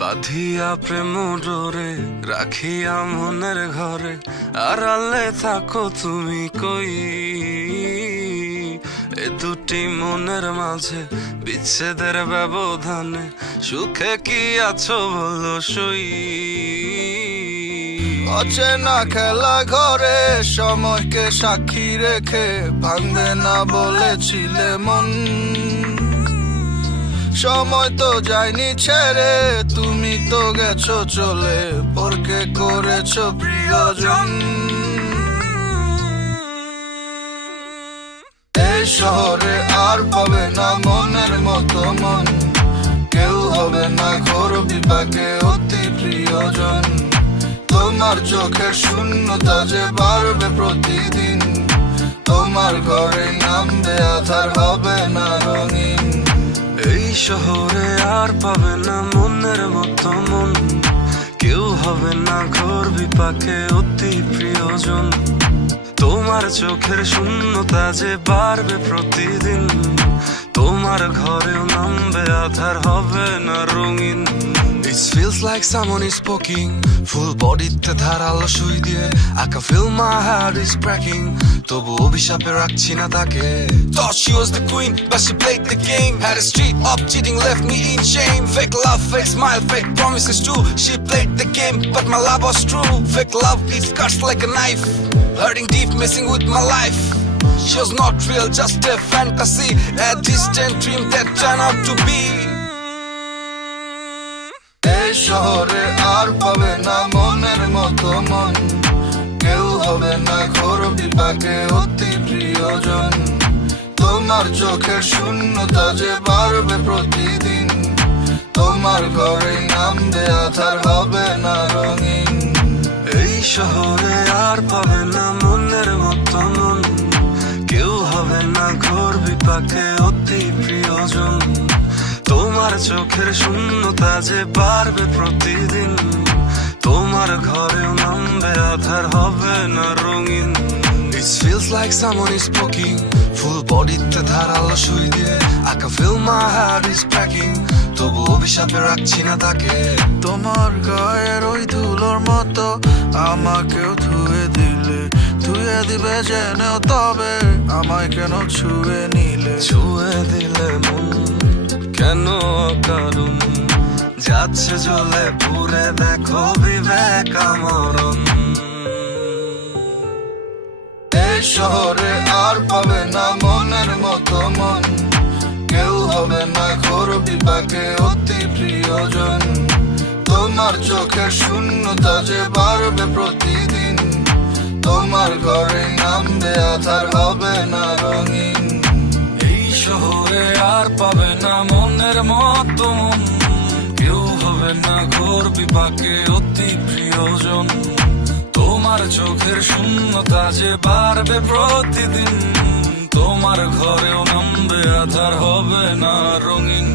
বাঁধিয়া প্রেম ডোরে রাখিয়া মনের ঘরে, আড়ালে থাকো তুমি কই? এ দুটি মনের মাঝে বিচ্ছেদের ব্যবধানে সুখে কি আছো বলো সই? অচেনা খেলা ঘরে সময়কে সাক্ষী রেখে ভাঙবে না বলেছিলে মন। সময় তো যায়নি ছেড়ে, তুমি তো গেছো চলে, পরকে করেছো প্রিয়জন। এই শহরে আর পাবে না মনের মতো মন, কেউ হবে না ঘোর বিপাকে অতি প্রিয়জন। তোমার চোখের শূন্যতা যে বাড়বে প্রতিদিন, তোমার ঘরে নামবে আধার, হবে না রঙিন। এই শহরে আর পাবে না মনের মতো মন, কেউ হবে না ঘোর বিপাকে অতি প্রিয়জন। তোমার চোখের শূন্যতা যে বাড়বে প্রতিদিন, তোমার ঘরেও নামবে আধার, হবে না রঙিন। It feels like someone is poking, full bodyতে ধারালো সুই দিয়ে। I can feel my heart is cracking, তবু অভিশাপে রাখছি না তাকে। Thought she was the queen, but she played the game. Had a street up cheating, left me in shame. Fake love, fake smile, fake promises too. She played the game, but my love was true. Fake love, it cuts like a knife, hurting deep, messing with my life. She was not real, just a fantasy, a distant dream that turned out to be. এই শহরে আর পাবে না মনের মতো মন, কেউ হবে না ঘোর বিপাকে অতি প্রিয়জন। তোমার চোখের শূন্যতা যে বাড়বে প্রতিদিন, তোমার ঘরে নামবে আধার, হবে না রঙিন। এই শহরে আর পাবে না মনের মতো মন, কেউ হবে না ঘোর বিপাকে অতি প্রিয়জন। তোমার চোখের শূন্যতা যে বাড়বে প্রতিদিন, তোমার ঘরেও নামবে আধার, হবে না রঙিন। It feels like someone is poking, full bodyতে ধারালো সুই দিয়ে। I can feel my heart is cracking, তবু অভিশাপে রাখছি না তাকে। তোমার গায়ের ওই ধুলোর মতো আমাকেও ধুয়ে দিলে, ধুয়ে দিবে জেনেও তবে আমায় কেন ছুঁয়ে নিলে? ছুঁয়ে দিলে মন কেন কারণ, যাচ্ছে জ্বলে পুরে দেখো বিবেক আমরণ। এই শহরে আর পাবে না মনের মতো মন, কেউ হবে না ঘোর বিপাকে অতি প্রিয়জন। তোমার চোখের শূন্যতা যে বাড়বে প্রতিদিন, তোমার ঘরে নামবে আধার, হবে না রঙিন। এই শহরে আর পাবে না মনের মতো মন, কেউ হবে না ঘোর বিপাকে অতি প্রিয়জন। তোমার চোখের শূন্যতা যে বাড়বে প্রতিদিন, তোমার ঘরেও নামবে আধার, হবে না রঙিন।